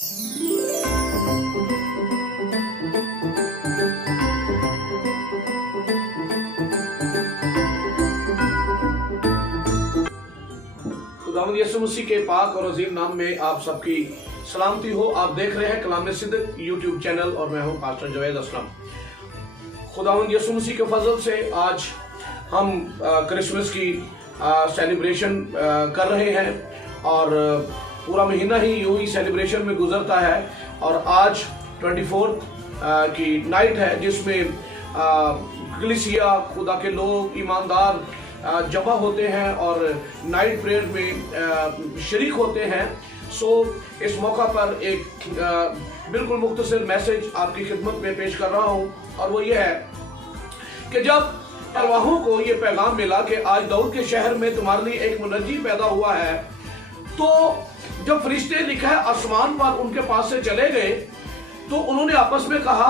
खुदावंद यीशु मसीह के पाक और अजीम नाम में आप सबकी सलामती हो। आप देख रहे हैं कलाम सिद्दीक यूट्यूब चैनल और मैं हूं पास्टर जवेद असलम। खुदावंद यीशु मसीह के फजल से आज हम क्रिसमस की सेलिब्रेशन कर रहे हैं और पूरा महीना ही यूं ही सेलिब्रेशन में गुजरता है और आज 24 की नाइट है जिसमें कलीसिया खुदा के लोग ईमानदार जमा होते हैं और नाइट प्रेयर में शरीक होते हैं। सो इस मौका पर एक बिल्कुल मुख्तसर मैसेज आपकी खिदमत में पेश कर रहा हूं और वो ये है कि जब अरवाहों को ये पैगाम मिला कि आज दाऊद के शहर में तुम्हारे लिए एक मुनज्जी पैदा हुआ है, तो जब फरिश्ते लिखा है आसमान पर उनके पास से चले गए तो उन्होंने आपस में कहा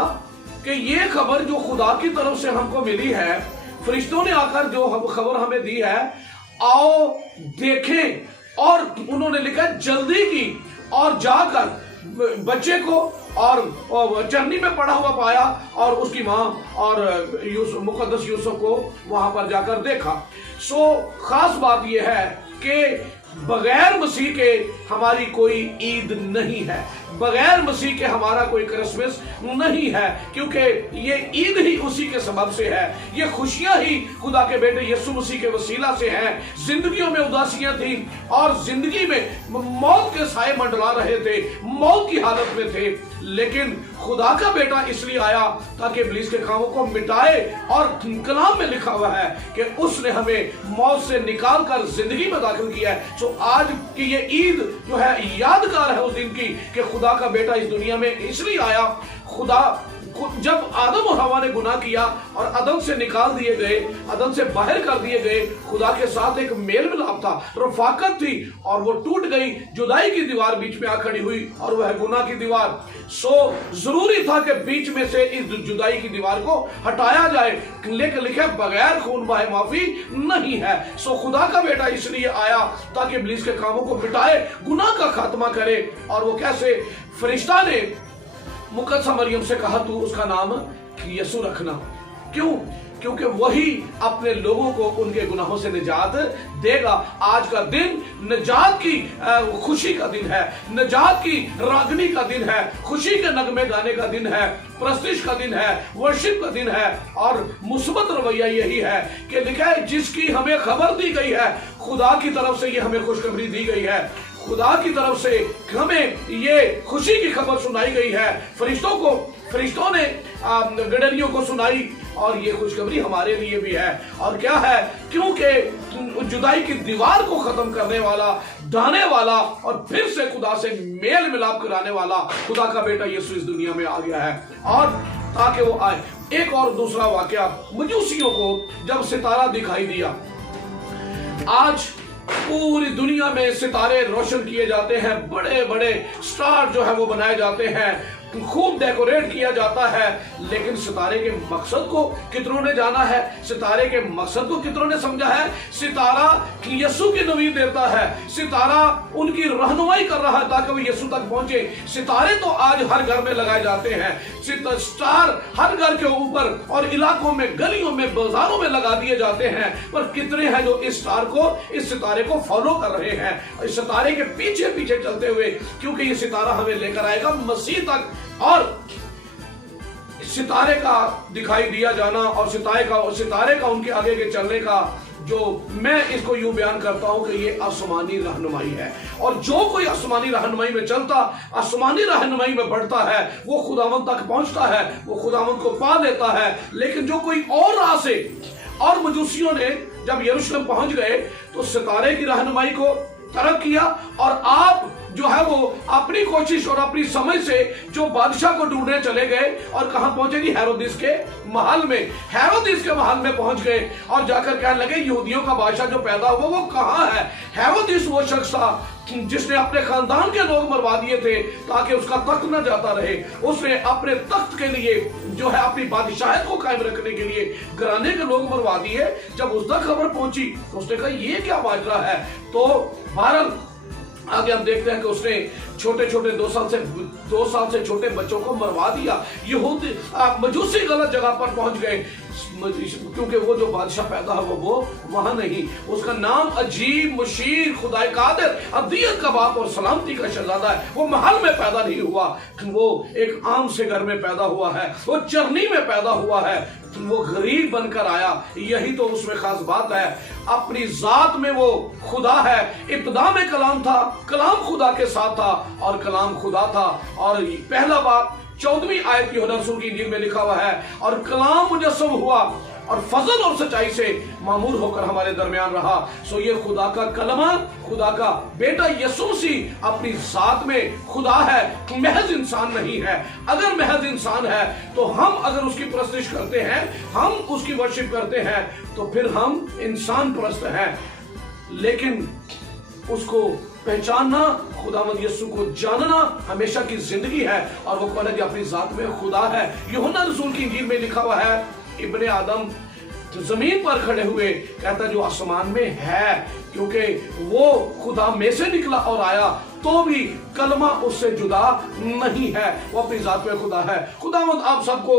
कि ये खबर जो खुदा की तरफ से हमको मिली है, फरिश्तों ने आकर जो खबर हमें दी है, आओ देखें। और उन्होंने लिखा जल्दी की और जाकर बच्चे को और चरनी में पड़ा हुआ पाया और उसकी माँ और मुकद्दस यूसुफ को वहां पर जाकर देखा। सो खास बात यह है कि बगैर मसीह के हमारी कोई ईद नहीं है, बगैर मसीह के हमारा कोई क्रिसमस नहीं है, क्योंकि ये ईद ही उसी के सबब से है। ये खुशियां ही खुदा के बेटे यीशु मसीह के वसीला से हैं। जिंदगियों में उदासियां थी और जिंदगी में मौत के साए मंडला रहे थे, मौत की हालत में थे, लेकिन खुदा का बेटा इसलिए आया ताकि इब्लीस के कामों को मिटाए। और कलाम में लिखा हुआ है कि उसने हमें मौत से निकाल कर जिंदगी में दाखिल किया है। तो आज की ये ईद जो है यादगार है उस दिन की कि खुदा का बेटा इस दुनिया में इसलिए आया। खुदा जब आदम और हवा ने गुनाह किया और अदन से निकाल दिए गए, अदन से बाहर कर दिए गए, खुदा के साथ एक मेल मिलाप था, रफाकत थी और वो टूट गई। जुदाई की दीवार बीच में आ खड़ी हुई और वह गुनाह की दीवार। सो जरूरी था कि बीच में से इस जुदाई की दीवार को हटाया जाए, लेकिन लिखे बगैर खून बहे माफी नहीं है। सो खुदा का बेटा इसलिए आया ताकि इब्लीस के कामों को मिटाए, गुनाह का खात्मा करे। और वो कैसे? फरिश्ता ने मुकद्दस मरियम से कहा तू उसका नाम यीशु रखना। क्यों? क्योंकि वही अपने लोगों को उनके गुनाहों से निजात देगा। आज का दिन निजात की खुशी का दिन है, निजात की रागनी का दिन है, खुशी के नगमे गाने का दिन है, प्रस्तिश का दिन है, वर्शिप का दिन है। और मुस्बत रवैया यही है कि लिखा है जिसकी हमें खबर दी गई है, खुदा की तरफ से ये हमें खुशखबरी दी गई है, खुदा की तरफ से हमें ये खुशी की खबर सुनाई गई है। फरिश्तों ने गडरियों को सुनाई और ये खुशखबरी हमारे लिए भी है। और क्या है? क्योंकि जुदाई की दीवार को खत्म करने वाला, ढाने वाला और फिर से खुदा से मेल मिलाप कराने वाला खुदा का बेटा यीशु इस दुनिया में आ गया है। और ताकि वो आए। एक और दूसरा वाकया, मजूसियों को जब सितारा दिखाई दिया, आज पूरी दुनिया में सितारे रोशन किए जाते हैं, बड़े बड़े स्टार जो है वो बनाए जाते हैं, खूब डेकोरेट किया जाता है, लेकिन सितारे के मकसद को कितनों ने जाना है? सितारे के मकसद को कितनों ने समझा है? सितारा यीशु की नवीद देता है, सितारा उनकी रहनुमाई कर रहा है ताकि वो यीशु तक पहुंचे। सितारे तो आज हर घर में लगाए जाते हैं, स्टार हर घर के ऊपर और इलाकों में, गलियों में, बाजारों में लगा दिए जाते हैं, पर कितने हैं जो इस स्टार को, इस सितारे को फॉलो कर रहे हैं, इस सितारे के पीछे पीछे चलते हुए? क्योंकि ये सितारा हमें लेकर आएगा मसीह तक। और सितारे का दिखाई दिया जाना और सितारे का उनके आगे के चलने का, जो मैं इसको यूं बयान करता हूं कि ये आसमानी रहनुमाई है। और जो कोई आसमानी रहनुमाई में चलता, आसमानी रहनुमाई में बढ़ता है, वो खुदावंद तक पहुंचता है, वो खुदावंद को पा लेता है। लेकिन जो कोई और राह से, और मजूसियों ने जब यरूशलेम पहुंच गए तो सितारे की रहनुमाई को तरक किया और आप जो है वो अपनी कोशिश और अपनी समझ से जो बादशाह को ढूंढने चले गए और कहां पहुंचे जी? हेरोदिस के महल में। हेरोदिस के महल में पहुंच गए और जाकर कहने लगे यहूदियों का बादशाह जो पैदा हुआ वो कहां है? हेरोदिस वो शख्स था जिसने अपने खानदान के लोग मरवा दिए थे ताकि उसका तख्त न जाता रहे। उसने अपने तख्त के लिए जो है अपनी बादशाहत को कायम रखने के लिए घराने के लोग मरवा दिए। जब उस तक खबर पहुंची तो उसने कहा ये क्या माजरा है? तो बहरहाल आगे हम देखते हैं कि उसने छोटे छोटे 2 साल से छोटे बच्चों को मरवा दिया। यहूदी मजूसी गलत जगह पर पहुंच गए, क्योंकि वो जो बादशाह पैदा है वो वहां नहीं। उसका नाम अजीब, मुशीर, खुदाई कादिर, अब्दियत का बाप और सलामती का शहजादा है। वो महल में पैदा नहीं हुआ, वो एक आम से घर में पैदा हुआ है, वो चरनी में पैदा हुआ है, वो गरीब बनकर आया। यही तो उसमें खास बात है। अपनी जात में वो खुदा है। इब्तिदा में कलाम था, कलाम खुदा के साथ था और कलाम खुदा था। और पहला बाप 14वीं आयत यूहन्ना रसूल की इंजील में लिखा हुआ है, और कलाम मुजस्सम हुआ और फजल और सच्चाई से मामूर होकर हमारे दरमियान रहा। सो ये खुदा का कलमा, खुदा का बेटा यीशु मसीह अपनी जात में खुदा है, महज इंसान नहीं है। अगर महज इंसान है तो हम अगर उसकी परस्तिश करते हैं, हम उसकी वर्शिप करते हैं, तो फिर हम इंसान परस्त हैं। लेकिन उसको पहचानना, खुदावंद यीशु को जानना हमेशा की जिंदगी है। और वो कहना कि अपनी जात में खुदा है। यूहन्ना रसूल की इंजील में लिखा हुआ है, इब्ने आदम जमीन पर खड़े हुए कहता जो आसमान में है, क्योंकि वो खुदा में से निकला और आया, तो भी कलमा उससे जुदा नहीं है। वो अपनी जात में खुदा है। खुदावंद आप सबको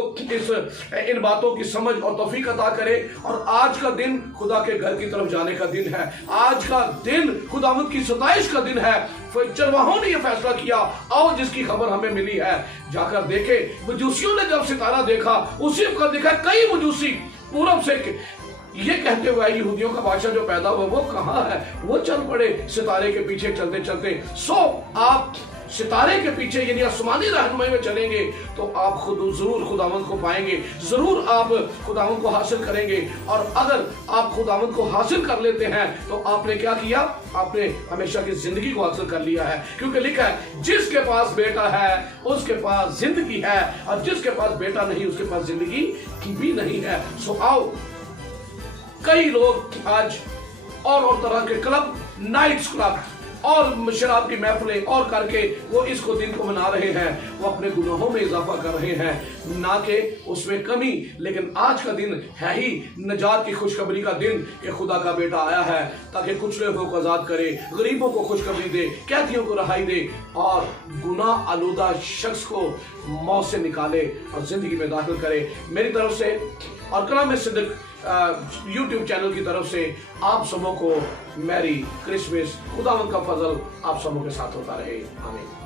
इन बातों की समझ और तौफीक अता करे। और आज का दिन खुदा के घर की तरफ जाने का दिन है। आज का दिन खुदावंद की सताइश का दिन है। चरवाहों ने यह फैसला किया, आओ जिसकी खबर हमें मिली है जाकर देखे। मजूसियों ने जब सितारा देखा, उसी का देखा कई मजूसी पूरब से ये कहते हुए यहूदियों का बादशाह जो पैदा हुआ वो कहाँ है। वो चल पड़े सितारे के पीछे चलते चलते। सो आप सितारे के पीछे यानी आसमानी रहनुमाई में चलेंगे तो आप खुद जरूर खुदावंद को पाएंगे, जरूर आप खुदावंद को हासिल करेंगे। और अगर आप खुदावंद को हासिल कर लेते हैं तो आपने क्या किया, आपने हमेशा की जिंदगी को हासिल कर लिया है। क्योंकि लिखा है जिसके पास बेटा है उसके पास जिंदगी है, और जिसके पास बेटा नहीं उसके पास जिंदगी भी नहीं है। सो आओ, कई लोग आज और तरह के क्लब, नाइट्स क्लब और शराब की महफिलें और करके वो इसको दिन को मना रहे हैं। वो अपने गुनाहों में इजाफा कर रहे हैं, ना कि उसमें कमी। लेकिन आज का दिन है ही नजात की खुशखबरी का दिन कि खुदा का बेटा आया है ताकि कुछ लोगों को आजाद करे, गरीबों को खुशखबरी दे, कैदियों को रहाई दे और गुनाह आलूदा शख्स को मौत से निकाले और जिंदगी में दाखिल करे। मेरी तरफ से और कलाम सिद्दीक YouTube चैनल की तरफ से आप सबों को मैरी क्रिसमस। खुदावंद का फजल आप सबों के साथ होता रहे। आमीन।